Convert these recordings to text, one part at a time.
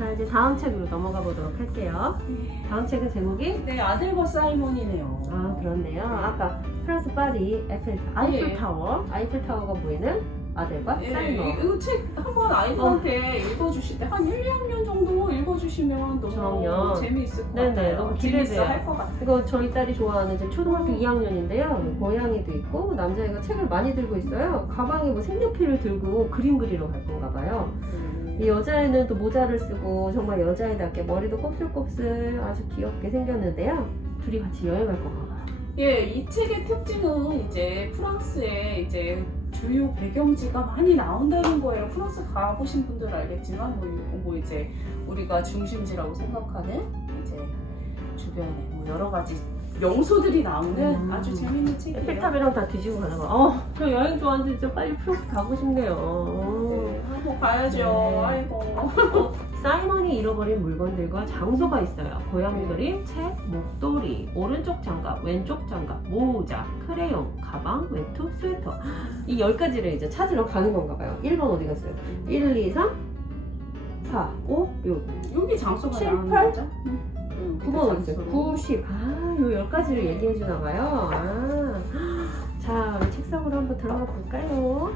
자 이제 다음 책으로 넘어가 보도록 할게요. 다음 책은 제목이 네, 아들과 사이먼이네요. 아 그렇네요. 아까 프랑스 파리 에펠 아이플 예. 타워 아이플 타워가 보이는 아들과 예, 사이먼. 이거 책 한번 아이들한테 읽어주실 때 한 1, 2학년 정도 읽어주시면 너무 저학년. 재미있을 것 네네, 같아요. 너무 기대돼요. 할것 같아요. 이거 저희 딸이 좋아하는 이제 초등학교 2학년인데요. 고양이도 있고 남자애가 책을 많이 들고 있어요. 가방에 뭐 색연필을 들고 그림 그리러 갈 건가 봐요. 이 여자애는 또 모자를 쓰고 정말 여자애답게 머리도 곱슬곱슬 아주 귀엽게 생겼는데요. 둘이 같이 여행 갈 건가 봐요. 예, 이 책의 특징은 이제 프랑스의 이제 주요 배경지가 많이 나온다는 거예요. 프랑스 가보신 분들 알겠지만 뭐, 뭐 이제 우리가 중심지라고 생각하는 이제 주변에 뭐 여러 가지 명소들이 나오는 음. 아주 재밌는 책이에요. 에펠탑이랑 다 뒤지고 가나 봐. 어, 저 여행 좋아하는데 진짜 빨리 프랑스 가고 싶네요. 네, 한번 가야죠. 네. 아이고. 사이먼이 잃어버린 물건들과 장소가 있어요. 고양이 그림, 책, 목도리, 오른쪽 장갑, 왼쪽 장갑, 모자, 크레용, 가방, 외투, 스웨터. 이열 가지를 이제 찾으러 가는 건가 봐요. 1번 어디 갔어요? 1, 2, 3, 4, 5, 6. 여기 장소가 칠, 나오는 팔? 거죠? 응, 9번 어디. 있어요? 9, 10. 아, 요열 가지를 얘기해 주나 봐요. 아. 자, 우리 책상으로 한번 들어가 볼까요?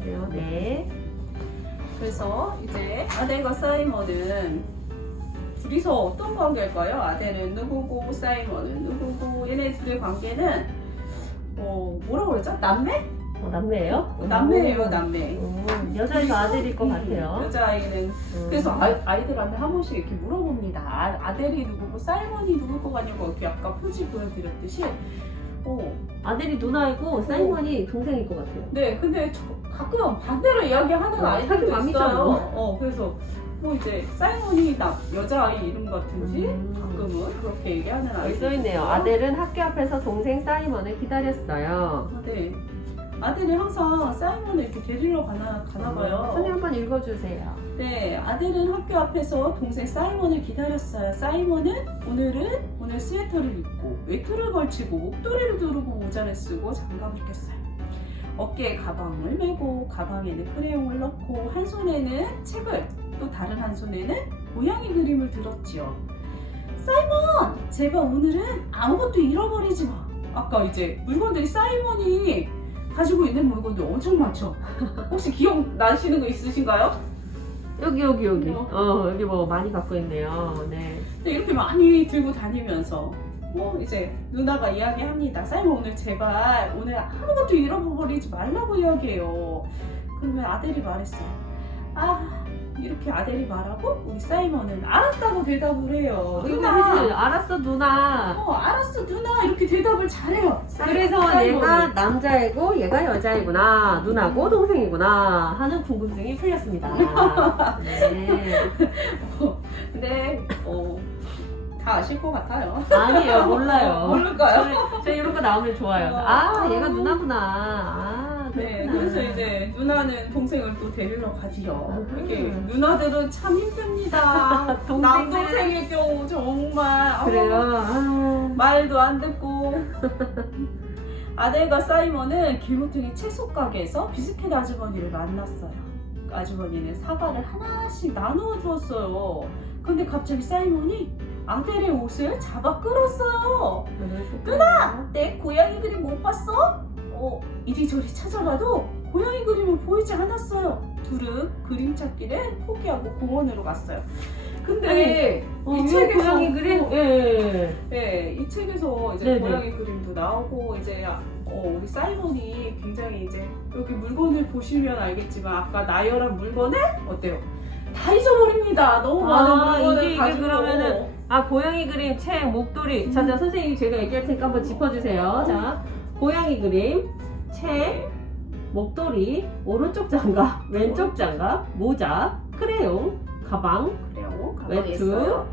그래요, 네. 그래서 이제 아델과 사이먼은 둘이서 어떤 관계일까요? 아델은 누구고 사이먼은 누구고 얘네 둘의 관계는 어 뭐라 그러죠? 남매? 어, 남매예요? 남매예요 오. 남매. 음, 여자에서 아들일 것 음, 같아요. 여자아이는 음. 그래서 아, 아이들한테 한 번씩 이렇게 물어봅니다. 아, 아델이 누구고 사이먼이 누굴 것 같냐고 이렇게 아까 표지 보여드렸듯이 어, 아들이 누나이고 사이먼이 동생일 것 같아요. 네, 근데 저 가끔 반대로 이야기하는 어, 아이들도 있어요. 뭐. 어, 그래서 뭐 이제 사이먼이 나 여자아이 이름 같은지 음. 가끔은 그렇게 얘기하는 아이들 써있네요. 아델은 학교 앞에서 동생 사이먼을 기다렸어요. 네. 아들이 항상 사이먼을 이렇게 데리러 가나, 가나 봐요. 선생님 한번 읽어주세요. 네, 아들은 학교 앞에서 동생 사이먼을 기다렸어요. 사이먼은 오늘은 오늘 스웨터를 입고 외투를 걸치고 목도리를 두르고 모자를 쓰고 장갑을 꼈어요. 어깨에 가방을 메고 가방에는 크레용을 넣고 한 손에는 책을 또 다른 한 손에는 고양이 그림을 들었지요. 사이먼, 제발 오늘은 아무것도 잃어버리지 마. 아까 이제 물건들이 사이먼이 가지고 있는 물건들 엄청 많죠. 혹시 기억 나시는 거 있으신가요? 여기 여기 여기. 어. 어 여기 뭐 많이 갖고 있네요. 네. 근데 이렇게 많이 들고 다니면서 뭐 이제 누나가 이야기합니다. 사이먼 오늘 제발 오늘 아무것도 잃어버리지 말라고 이야기해요. 그러면 아델이 말했어요. 아 이렇게 아델이 말하고 우리 사이먼은 알았다고 대답을 해요. 누나. 알았어 누나. 어 알았어 누나 이렇게 대답을 잘해요. 그래서 사이먼은. 얘가 남자이고 얘가 여자이구나 누나고 동생이구나 하는 궁금증이 풀렸습니다. 네. 근데 어, 다 아실 것 같아요. 아니에요 몰라요. 모를까요? 저, 저 이런 거 나오면 좋아요. 아 얘가 누나구나. 아 네, 그렇구나. 그래서 이제 누나는 동생을 또 데리러 가지요. 음. 이렇게 누나들은 참 힘듭니다. 동생들. 남동생의 경우 정말 아우, 그래요. 아. 말도 안 듣고 아델과 사이먼은 길모퉁이 채소 가게에서 비스켓 아주머니를 만났어요. 그 아주머니는 사과를 하나씩 나누어 주었어요. 근데 갑자기 사이먼이 아델의 옷을 잡아 끌었어요. 누나. 내 고양이 그림 못 봤어? 어, 이리저리 찾아봐도 고양이 그림은 보이지 않았어요. 둘은 그림 찾기를 포기하고 공원으로 갔어요. 근데 어, 이이 책에서 고양이 그림. 예. 네, 이 책에서 이제 네네. 고양이 그림도 나오고 이제 어, 우리 사이먼이 굉장히 이제 여기 물건을 보시면 알겠지만 아까 나열한 물건을 어때요? 다 잊어버립니다. 너무 많은 아, 물건을 이게- 이게 가지고 그러면은 아 고양이 그림, 책, 목도리. 자, 자 선생님 제가 얘기할 테니까 한번 짚어주세요. 자, 고양이 그림, 책, 목도리, 오른쪽 장갑, 왼쪽 장갑, 모자, 크레용, 가방, 그래요. 가방에 외투, 있어요.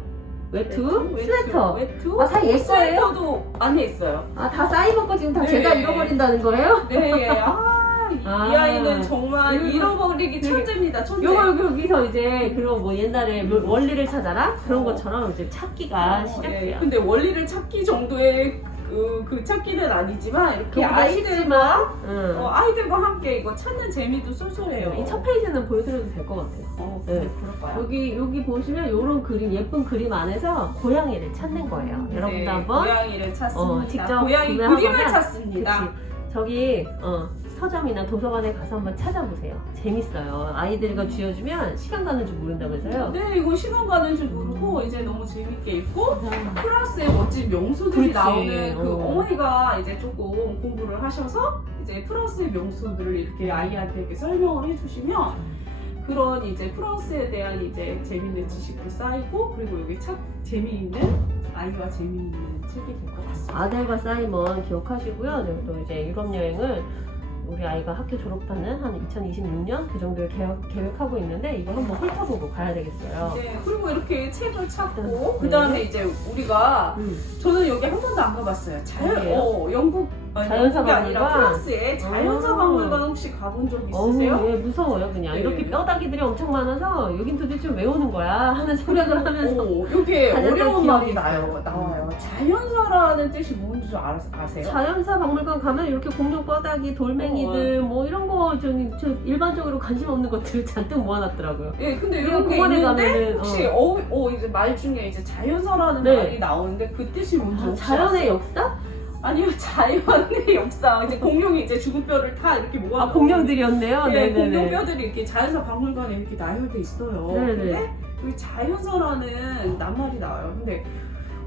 외투, 외투, 스웨터. 외투. 아, 다얘 거예요? 스웨터도 안에 있어요. 아, 다거 지금 다 네. 제가 잃어버린다는 거예요? 네. 아, 이, 아. 이 아이는 정말 이거- 잃어버리기 천재입니다. 천재. 요거 여기 여기서 이제 그런 뭐 옛날에 뭐 원리를 찾아라 그런 어. 것처럼 이제 찾기가 어, 시작돼요. 예. 근데 원리를 찾기 정도의 그, 그 찾기는 아니지만 이렇게 그보다 아이들과 쉽지만, 응. 어, 아이들과 함께 이거 찾는 재미도 쏠쏠해요. 이 첫 페이지는 보여드려도 될 것 같아요. 어, 네. 네. 그럴까요? 여기 여기 보시면 이런 그림 예쁜 그림 안에서 고양이를 찾는 거예요. 여러분도 네, 한번 고양이를 찾습니다. 어, 직접 고양이 구매하거나 그림을 찾습니다. 그치. 저기 어, 서점이나 도서관에 가서 한번 찾아보세요. 재밌어요. 아이들과 쥐어주면 시간 가는 줄 모른다면서요. 네, 이거 시간 가는 줄 모르고 이제 너무 재밌게 읽고 프랑스의 멋진 명소들이 그렇지. 나오는 그 어. 어머니가 이제 조금 공부를 하셔서 이제 프랑스의 명소들을 이렇게 아이한테 이렇게 설명을 해주시면 그런 이제 프랑스에 대한 이제 재미있는 지식도 쌓이고 그리고 여기 참 재미있는 아이와 재미있는 책이 될 것 같습니다. 아델과 사이먼 기억하시고요. 그리고 또 이제 유럽 여행을 우리 아이가 학교 졸업하는 한 2026년 그 정도에 계획, 계획 하고 있는데 이거 한번 훑어보고 가야 되겠어요. 네, 그리고 이렇게 책을 찾고 네. 그 다음에 이제 우리가 음. 저는 여기 한 번도 안 가봤어요. 자연, 어디예요? 어, 영국 자연사 영국이 아니라 박물관? 프랑스에 자연사 어. 박물관 혹시 가본 적 있으세요? 어우, 예, 무서워요, 그냥. 네. 이렇게 뼈다귀들이 엄청 많아서 여긴 도대체 왜 오는 거야? 하는 생각을 하면서. 오, 이게 가장 어려운 기억이 말이. 나요, 나와요. 자연사라는 뜻이 뭔지 줄 아, 아세요? 자연사 박물관 가면 이렇게 공룡 뼈다귀, 돌멩이들, 뭐 이런 거, 저, 저 일반적으로 관심 없는 것들 잔뜩 모아놨더라고요. 예, 근데 그리고 이런 게 공원에 있는데 가면은, 혹시 어. 어. 어, 이제 말 중에 이제 자연사라는 네. 말이 나오는데 그 뜻이 뭔지 아, 혹시 자연의 아세요? 역사? 아니요, 자연의 역사. 이제 공룡이 이제 죽은 뼈를 다 이렇게 모아. 아, 공룡들이었네요? 네, 네네네. 공룡 뼈들이 이렇게 자연사 박물관에 이렇게 나열돼 있어요. 네네. 근데 여기 자연사라는 낱말이 나와요. 근데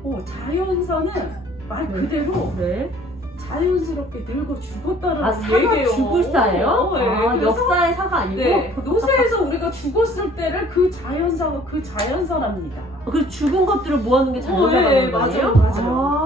어, 자연사는 말 네. 그대로 네. 자연스럽게 늙어 죽었다라는 아, 사가 얘기예요. 죽을 사예요? 어, 네. 아, 그래서 역사의 사가 아니고? 네, 노쇠에서 우리가 죽었을 때를 그 자연사가 그 자연사랍니다. 아, 그 죽은 것들을 모아놓은 게 자연사 어, 네, 박물관이에요? 맞아요, 맞아요. 아,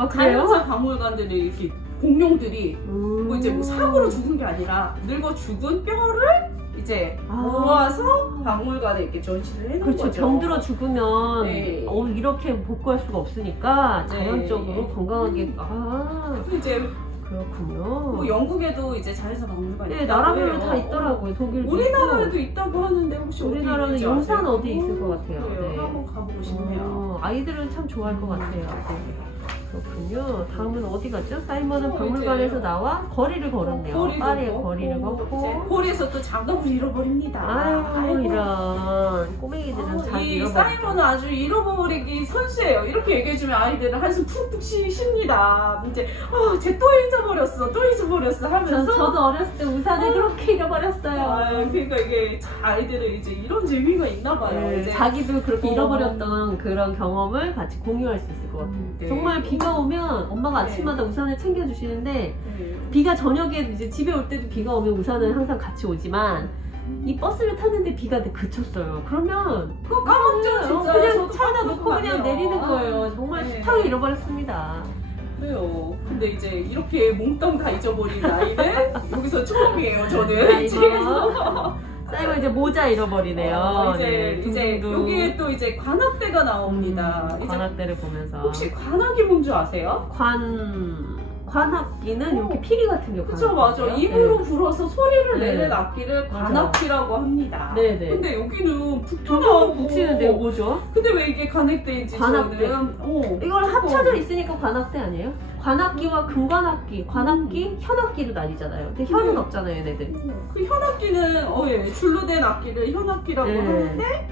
아, 그래요? 자연사 박물관들이 이렇게 공룡들이 음. 뭐 이제 뭐 사고로 죽은 게 아니라 늙어 죽은 뼈를 이제 아. 모아서 박물관에 이렇게 전시를 해놓은 그렇죠. 거죠. 병들어 죽으면 네. 어, 이렇게 복구할 수가 없으니까 네. 자연적으로 건강하게 아 그리고 이제 그렇군요. 뭐 영국에도 이제 자연사 박물관이 네 있다고 나라별로 해요. 다 있더라고요. 독일도 우리나라에도 있다고 하는데 혹시 어디 우리나라는 있는지 용산 아세요? 어디 있을 것 같아요. 그래요. 네. 한번 가보고 싶네요. 어, 아이들은 참 좋아할 것 같아요. 네. 그렇군요. 다음은 어디 갔죠? 사이먼은 어, 박물관에서 나와 거리를 걸었네요. 거리를 파리의 걷고, 거리를 걷고. 거리에서 또 장갑을 잃어버립니다. 아유 아이고. 이런 꼬맹이들은 어, 잘 이 잃어버려. 사이먼은 아주 잃어버리기 선수예요. 이렇게 얘기해주면 아이들은 한숨 푹푹 쉬, 쉽니다. 이제 아, 쟤또 잊어버렸어, 또 잊어버렸어 전, 하면서 저도 어렸을 때 우산을 어. 그렇게 잃어버렸어요. 아, 그러니까 이게 자- 아이들은 이제 이런 재미가 있나 봐요. 네, 이제 자기도 그렇게 어. 잃어버렸던 그런 경험을 같이 공유할 수 있을 것 같아요. 음, 네. 정말 비가 오면 엄마가 네. 아침마다 우산을 챙겨주시는데 네. 비가 저녁에 이제 집에 올 때도 비가 오면 우산은 항상 같이 오지만 이 버스를 탔는데 비가 그쳤어요. 그러면 그거 까먹죠 어, 진짜. 그냥 저도 차에다 놓고 그냥 가네요. 내리는 아, 거예요. 정말 네. 수탕을 잃어버렸습니다. 그래요. 근데 이제 이렇게 몽땅 다 잊어버린 아이는 여기서 처음이에요. 저는 아이고. 집에서. 사이버 이제 모자 잃어버리네요. 어, 이제 네, 이제 둥둥둥. 여기에 또 이제 관악대가 나옵니다. 음, 이제 관악대를 보면서 혹시 관악이 뭔지 아세요? 관 관악기는 어. 이렇게 피리 같은 게 그쵸 관악기예요. 맞아 입으로 불어서 소리를 네. 내는 악기를. 관악기라고 합니다. 네, 네. 근데 여기는 나오고 붙이는데 뭐죠? 근데 왜 이게 관악대인지 관악대. 저는 어, 이걸 조금- 합쳐져 있으니까 관악대 아니에요? 관악기와 금관악기, 관악기, 현악기로 나뉘잖아요. 근데 현은 네. 없잖아요, 얘네들. 그 현악기는 어, 예, 줄로 된 악기를 현악기라고 네. 하는데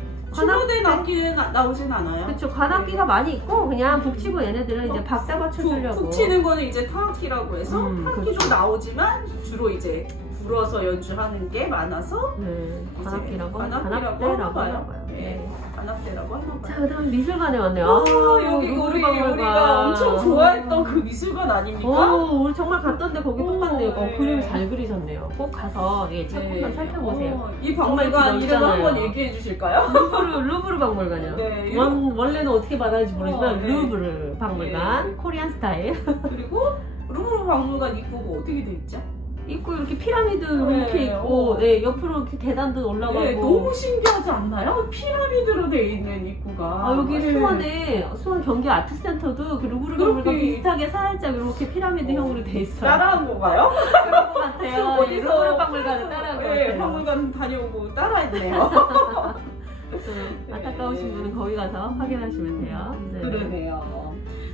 악기는 나, 나오진 않아요. 그쵸, 관악기가 많이 있고 그냥 북치고 얘네들은 이제 어, 박자 북- 맞춰주려고. 북 치는 거는 이제 타악기라고 해서 음, 타악기도 그렇죠. 나오지만 주로 이제 불어서 연주하는 게 많아서 네, 관악기라고 관악기라고 관악대라고 하나 봐요. 하나 봐요. 네. 네. 관악대라고 하나 자, 봐요. 그다음 미술관에 왔네요. 아, 아, 여기 우리 박물관. 우리가 엄청 좋아했던 그 미술관 아닙니까? 오, 우리 정말 갔던데 거기 어, 똑같네요. 어, 네. 그림 잘 그리셨네요. 꼭 가서 예, 책 한번 살펴보세요. 어, 이 박물관 이름. 한번 얘기해 주실까요? 루브르 루브르 박물관이요. 네, 원 원래는 어떻게 말하는지 모르지만 어, 네. 루브르 박물관 네. 코리안 스타일. 그리고 루브르 박물관 입구가 어떻게 돼 있죠? 있고 이렇게 피라미드 네, 이렇게 있고, 어. 네, 옆으로 이렇게 계단도 올라가고. 네, 너무 신기하지 않나요? 피라미드로 돼 있는 입구가. 아 여기를 네. 수원에 수원 경기 아트센터도 그 루브르 박물관 그렇게- 비슷하게 살짝 이렇게 피라미드형으로 돼 있어요. 따라한 건가요? 그런 것 같아요. 이 루브르 박물관을 따라한 것 네, 같아요. 박물관 다녀오고 따라했네요. 음, 안타까우신 분은 거기 가서 확인하시면 돼요. 네. 그러네요.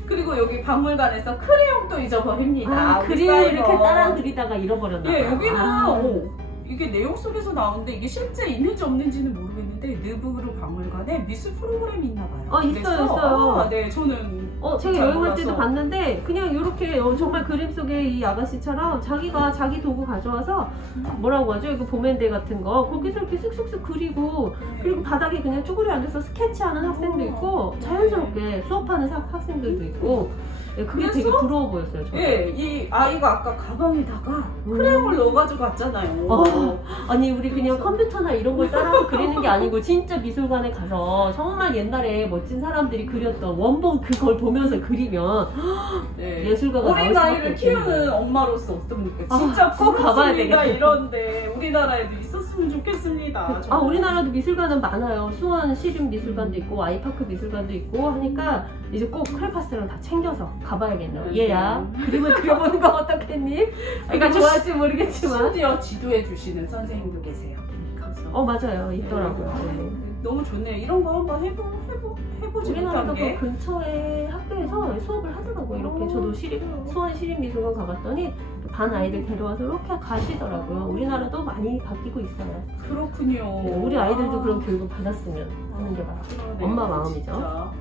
그리고 여기 박물관에서 크레용도 잊어버립니다. 아, 우리 그림 이렇게. 따라 그리다가 잃어버렸나 예, 봐요. 여기는 아. 어, 이게 내용 속에서 나오는데 이게 실제 있는지 없는지는 모르겠는데 느브르 박물관에 미술 프로그램이 있나 봐요. 아, 있어요, 그래서, 있어요. 아, 네, 저는 어, 제가 잘 여행할 때도. 봤는데 그냥 이렇게 어, 정말 그림 속에 이 아가씨처럼 자기가 자기 도구 가져와서 뭐라고 하죠? 이거 보맨대 같은 거 거기서 이렇게 쓱쓱쓱 그리고 그리고 바닥에 그냥 쭈그려 앉아서 스케치하는 학생도 어. 있고 자연스럽게 수업하는 사- 학생들도 있고 예, 그게 되게 그래서? 부러워 보였어요. 저는. 예, 이 아이가 아까 가방에다가 음. 크레용을 넣어가지고 갔잖아요. 어. 아니 우리 그냥 컴퓨터나 이런 걸 따라서 그리는 게 아니고 진짜 미술관에 가서 정말 옛날에 멋진 사람들이 그렸던 원본 그걸 보면서 그리면 네. 예술가가 어린 나올 아이를 수밖에 없겠네요. 키우는 엄마로서 어떻습니까? 아, 진짜 꼭 가봐야 되겠다. 이런데 우리나라에도 있었으면 좋겠습니다. 아 정말. 우리나라도 미술관은 많아요. 수원 시립 미술관도 있고 아이파크 미술관도 있고 하니까 이제 꼭 크레파스랑 다 챙겨서 가봐야겠네요. 음. 얘야 그림을 그려보는 거 어떻겠니? 그러니까 좋아할지 모르겠지만 심지어 지도해 주시는 선생님도 계세요. 그래서 어 맞아요 있더라고요. 네. 너무 좋네요. 이런 거 한번 해보 해보 해보지 우리나라도 못한 그 게. 근처에 학교에서 수업을 하더라고요. 이렇게 어, 저도 시립 수원 시립 미술관 가봤더니 반 아이들 데려와서 이렇게 가시더라고요. 우리나라도 많이 바뀌고 있어요. 그렇군요. 네, 우리 아이들도 아, 그런 교육을 받았으면 하는 게 맞아요. 그러네요, 엄마 마음이죠. 진짜.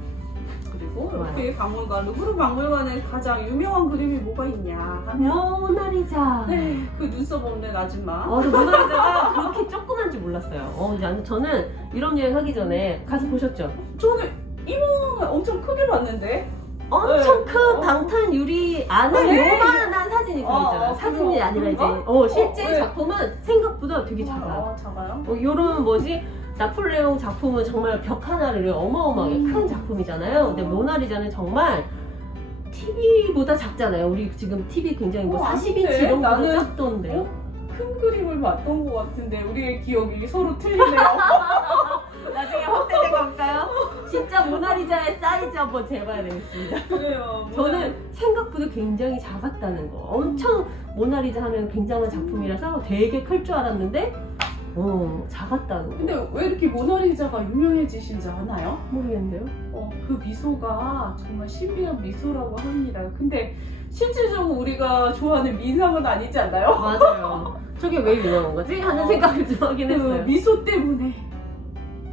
그리고 좋아요. 이렇게 박물관 루브르 박물관에 가장 유명한 그림이 뭐가 있냐 하면 모나리자. 네, 그 눈썹 없는 아줌마. 어, 저 모나리자가 그렇게 조그만지 몰랐어요. 어, 난- 저는 유럽 여행 하기 전에 가서 보셨죠? 저는 이거 엄청 크게 봤는데. 엄청 네. 큰 어. 방탄 유리 안에 네. 요만한 사진이 어, 들어있잖아요. 어, 사진이 그거, 아니라 이제 그거? 어, 실제 어, 네. 작품은 생각보다 되게 작아요. 아, 작아요? 어, 요런 뭐지? 나폴레옹 작품은 정말 벽 하나를 어마어마하게 음. 큰 작품이잖아요. 근데 모나리자는 정말 TV보다 작잖아요. 우리 지금 TV 굉장히 뭐 어, 40인치 아닌데? 이런 거보다 나는- 작던데요. 어? 큰 그림을 봤던 것 같은데 우리의 기억이 서로 틀리네요. 나중에 확대된 건가요? 진짜 모나리자의 사이즈 한번 재봐야 되겠습니다. 그래요. 저는 생각보다 굉장히 작았다는 거. 엄청 모나리자 하면 굉장한 작품이라서 되게 클 줄 알았는데, 어, 작았다는 거. 근데 왜 이렇게 모나리자가 유명해지신지 아나요? 모르겠네요. 어, 그 미소가 정말 신비한 미소라고 합니다. 근데 실질적으로 우리가 좋아하는 미상은 아니지 않나요? 맞아요. 저게 왜 유명한 거지? 하는 어. 생각을 좀 하긴 그 했어요. 미소 때문에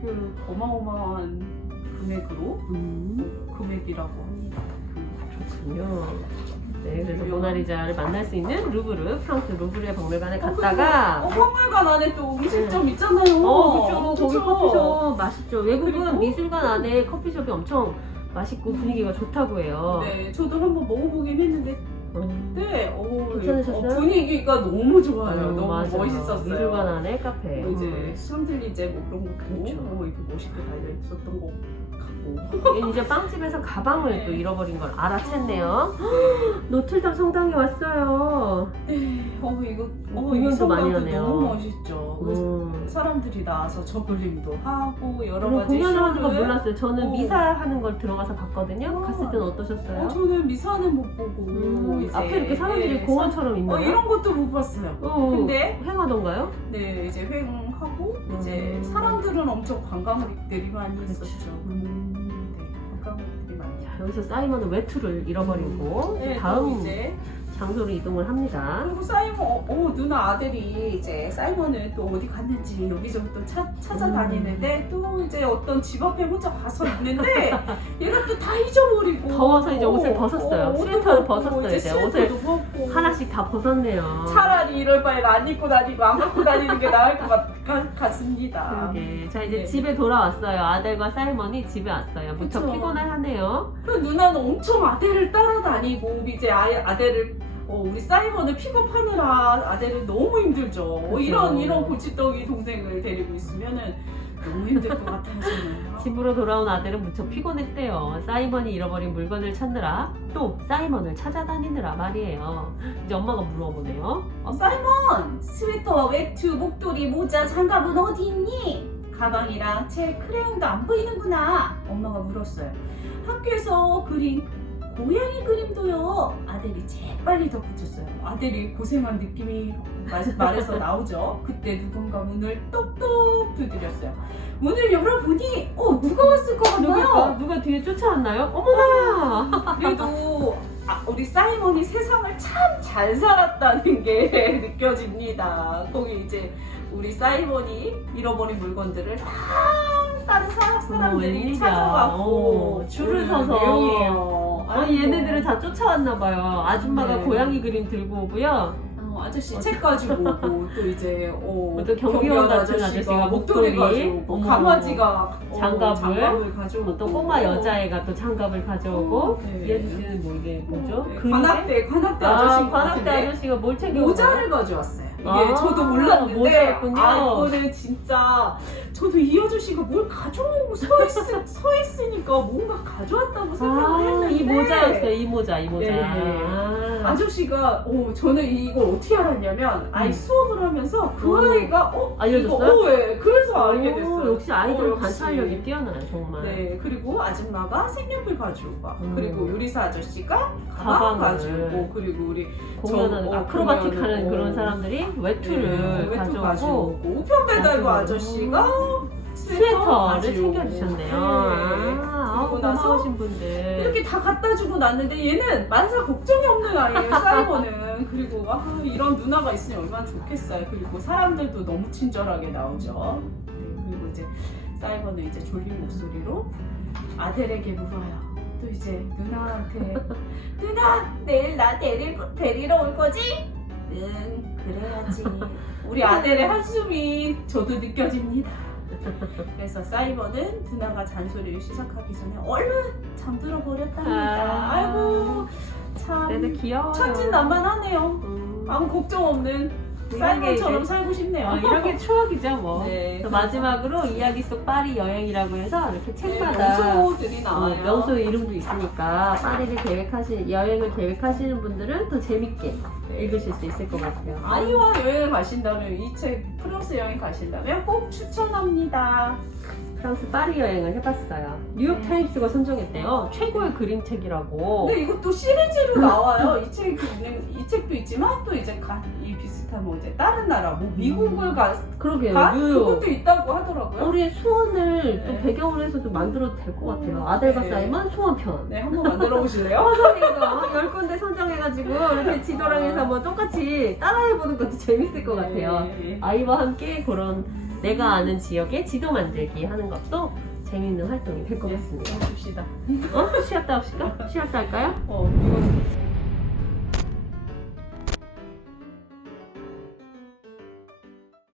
그 어마어마한 금액으로 음, 금액이라고 합니다. 그 그렇군요. 네, 그래서 모나리자를 만날 수 있는 루브르, 프랑스 루브르의 박물관에 어, 갔다가 어, 박물관 안에 또 음식점 있잖아요. 어, 그쵸. 거기 그쵸? 커피숍 맛있죠. 외국은 그리고- 미술관 안에 커피숍이 엄청 맛있고 분위기가 좋다고 해요. 네, 저도 한번 먹어보긴 했는데 음. 네, 어, 괜찮으셨어요? 어, 분위기가 너무 좋아요. 음, 너무 맞아요. 멋있었어요. 미술관 안에 카페. 뭐 이제 음. 샹들리제 뭐 그런 거 보고 그쵸. 어, 이렇게 멋있게 달려 있었던 거 같고. 얘는 이제 빵집에서 가방을 네. 또 잃어버린 걸 알아챘네요. 노틀담 성당에 왔어요. 네, 어 이거 어 공연도 이 많이 성당도 하네요. 너무 멋있죠. 그래서 음. 사람들이 나와서 저글링도 하고 여러 저는 가지 공연을 하는 거 쇼를 몰랐어요. 저는 어. 미사 하는 걸 들어가서 봤거든요. 어. 갔을 때는 어떠셨어요? 어, 저는 미사는 못 보고 음, 이제 앞에 이렇게 사람들이 예, 공원처럼 사- 있나요? 어, 이런 것도 못 봤어요. 어, 근데 횡하던가요? 네 이제 횡하고 이제 음. 사람들은 엄청 관광객들이 많이 그렇죠. 있었죠. 음. 네, 관광객들이 많이. 자, 여기서 사이먼은 외투를 잃어버리고 네, 또 다음 이제 장소로 이동을 합니다. 그리고 사이먼 어, 어, 누나 아들이 이제 사이먼은 또 어디 갔는지 여기저기 또 차, 찾아다니는데 음. 또 이제 어떤 집 앞에 혼자 가서 있는데 얘가 또 다 잊어 버리고 더워서 이제 옷을 벗었어요. 옷도 스웨터를 벗고 벗었어요, 이제. 벗고. 하나씩 다 벗었네요. 차라리 이럴 바엔 안 입고 다니고 안 갖고 다니는 게 나을 것 같, 같, 같습니다. 그러게. 자 이제 네. 집에 돌아왔어요. 아들과 사이먼이 집에 왔어요. 무척 그쵸. 피곤해하네요. 그 누나는 엄청 아델을 따라다니고 이제 아, 아델을 어, 우리 사이먼을 픽업하느라 아델은 너무 힘들죠. 어, 그쵸. 이런 이런 골칫덩이 동생을 데리고 있으면은 너무 힘들 것 같아요. 저는. 집으로 돌아온 아들은 무척 피곤했대요. 사이먼이 잃어버린 물건을 찾느라 또 사이먼을 찾아다니느라 말이에요. 이제 엄마가 물어보네요. 어, 사이먼 스웨터, 외투, 목도리, 모자, 장갑은 어디 있니? 가방이랑 책, 크레용도 안 보이는구나. 엄마가 물었어요. 학교에서 그린 고양이 그림도요. 아델이 재빨리 덧붙였어요. 아델이 고생한 느낌이 말- 말에서 나오죠. 그때 누군가 문을 똑똑 두드렸어요. 문을 열어보니 어 누가 왔을 것 누가, 같나요? 누가 뒤에 쫓아왔나요? 어머나! 그래도 아, 우리 사이먼이 세상을 참 잘 살았다는 게 느껴집니다. 거기 이제 우리 사이먼이 잃어버린 물건들을 다 다른 사, 어머, 사람들이 웬일이야. 찾아가고 어, 줄을 오는 서서. 내용이에요. 아, 얘네들은 다 쫓아왔나 봐요. 아줌마가 네. 고양이 그림 들고 오고요. 어, 아저씨 책 가지고 오고 또 이제 어, 또 경비원 같은 아저씨가 목도리, 어머, 강아지가 어, 장갑을, 가져오고 또 꼬마 여자애가 또 장갑을 가져오고 어, 네. 이 아저씨는 뭐 이게 뭐죠? 네? 관악대 관악대 아, 아저씨 관악대 아저씨가 뭘 챙겨 모자를 가져왔어요. 이게 아, 저도 몰랐는데 모자였군요. 아 이거는 진짜 저도 이 아저씨가 뭘 가져오고 서, 있, 서 있으니까 뭔가 가져왔다고 생각을 아, 했는데 이 모자였어요. 이 모자, 이 모자. 네. 아. 아저씨가 어 저는 이걸 어떻게 알았냐면 아이 음. 수업을 하면서 그 오. 아이가 어 알려줬어요? 이거, 어, 예. 그래서 오, 알게 됐어요. 역시 아이들은 어, 역시. 관찰력이 뛰어나요, 정말. 네 그리고 아줌마가 색연필 가져오고 음. 그리고 요리사 아저씨가 가방 가방을. 가지고 그리고 우리 공연하는 저, 어, 아크로바틱 공연을, 하는 어. 그런 사람들이 외투를 네, 외투 가져오고 가져오고 우편 배달부 가져오고. 아저씨가 스웨터를. 챙겨주셨네요. 네. 아, 그리고 나서 고마우신 분들. 이렇게 다 갖다 주고 났는데 얘는 만사 걱정이 없는 아이예요 사이버는 그리고 아, 이런 누나가 있으면 얼마나 좋겠어요 그리고 사람들도 너무 친절하게 나오죠 네, 그리고 이제 사이버는 이제 졸린 목소리로 아델에게 물어요 또 이제 누나한테 누나 내일 나 데리고, 데리러 올 거지? 응 그래야지 우리 아델의 한숨이 저도 느껴집니다 그래서 사이버는 누나가 잔소리를 시작하기 전에 얼른 잠들어 버렸답니다. 아. 아 이고 참 네네, 귀여워요. 천진난만하네요. 음. 아무 걱정 없는 이런 게 사이버처럼 이제- 살고 싶네요. 어, 이런 게 추억이죠, 뭐. 네. 그래서 마지막으로 이야기 속 파리 여행이라고 해서 이렇게 네, 책마다 명소들이 어, 나와요. 명소 이름도 있으니까 파리를 계획하시는 여행을 계획하시는 분들은 더 재밌게 읽으실 수 있을 것 같아요. 아이와 여행을 가신다면 이 책 프랑스 여행 가신다면 꼭 추천합니다. 프랑스 파리 여행을 해봤어요. 뉴욕 네. 타임스가 선정했대요. 최고의 그림책이라고. 근데 이것도 시리즈로 나와요. 이 책은 이 책도 있지만 또 이제 가, 이 비슷한 뭐 이제 다른 나라 뭐 미국을 가, 그러게요. 가 뉴욕. 그것도 있다고 하더라고요. 우리의 소원을 또 네. 배경으로 해서도 만들어도 될 것 같아요. 아델과 네. 사이먼 소원편. 네, 한번 만들어 보실래요? 화성에서 열 군데 선정해가지고 이렇게 지도랑 해서 뭐 똑같이 따라해보는 것도 재밌을 것 같아요. 네. 아이와 함께 그런 내가 아는 지역의 지도 만들기 하는 것도 재밌는 활동이 될 것 같습니다. 해줍시다. 어? 쉬었다 합시까? 쉬었다 할까요? 어, 이거